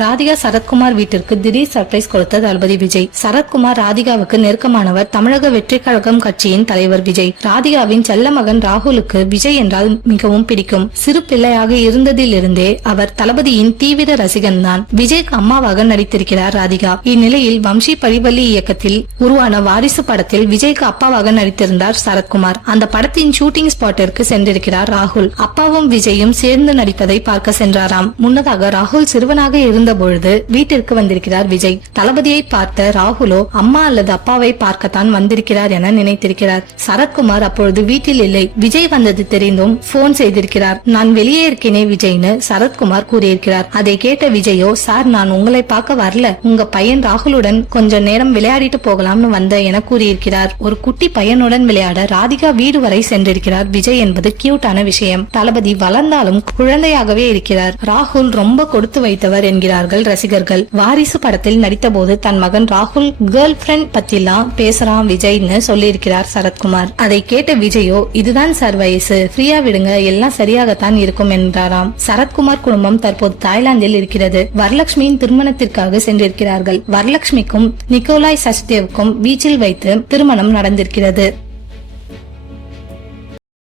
ராதிகா சரத்குமார் வீட்டிற்கு திடீர் சர்ப்ரைஸ் கொடுத்த தளபதி விஜய். சரத்குமார் ராதிகாவுக்கு நெருக்கமானவர். தமிழக வெற்றி கழகம் கட்சியின் தலைவர் விஜய். ராதிகாவின் செல்ல மகன் ராகுலுக்கு விஜய் என்றால் மிகவும் பிடிக்கும். சிறு பிள்ளையாக இருந்ததிலிருந்தே அவர் தளபதியின் தீவிர ரசிகன் தான். விஜய்க்கு அம்மாவாக நடித்திருக்கிறார் ராதிகா. இந்நிலையில் வம்சி பரிவள்ளி இயக்கத்தில் உருவான வாரிசு படத்தில் விஜய்க்கு அப்பாவாக நடித்திருந்தார் சரத்குமார். அந்த படத்தின் ஷூட்டிங் ஸ்பாட்டிற்கு சென்றிருக்கிறார் ராகுல். அப்பாவும் விஜயும் சேர்ந்து நடிப்பதை பார்க்க சென்றாராம். முன்னதாக ராகுல் சிறுவனாக இருந்த பொழுது வீட்டிற்கு வந்திருக்கிறார் விஜய். தளபதியை பார்த்த ராகுலோ அம்மா அல்லது அப்பாவை பார்க்கத்தான் வந்திருக்கிறார் என நினைத்திருக்கிறார். சரத்குமார் அப்பொழுது வீட்டில் இல்லை. விஜய் வந்தது தெரிந்தும் போன் செய்திருக்கிறார். நான் வெளியே இருக்கேனே விஜய்னு சரத்குமார் கூறியிருக்கிறார். அதை கேட்ட விஜயோ, சார் நான் உங்களை பார்க்க வரல, உங்க பையன் ராகுலுடன் கொஞ்ச நேரம் விளையாடிட்டு போகலாம்னு வந்த என கூறியிருக்கிறார். ஒரு குட்டி பையனுடன் விளையாட ராதிகா வீடு வரை சென்றிருக்கிறார் விஜய் என்பது கியூட்டான விஷயம். தளபதி வளர்ந்தாலும் குழந்தையாகவே இருக்கிறார். ராகுல் ரொம்ப கொடுத்து வைத்தவர் என்கிறார்கள் ரசிகர்கள். வாரிசு படத்தில் நடித்த போது தன் மகன் ராகுல் கேர்ள் ஃபிரெண்ட் பத்திலாம் பேசுறான் விஜய்னு சொல்லியிருக்கிறார் சரத்குமார். அதை கேட்ட விஜயோ, இதுதான் சார் வயசு, ஃப்ரீயா விடுங்க, எல்லாம் சரியாகத்தான் இருக்கும் என்றாராம். சரத்குமார் குடும்பம் தற்போது தாய்லாந்தில் இருக்கிறது. வரலட்சுமியின் திருமணத்திற்காக சென்றிருக்கிறார்கள். வரலட்சுமிக்கும் நிக்கோலாய் சச்தேவுக்கும் பீச்சில் வைத்து திருமணம் நடந்திருக்கிறது.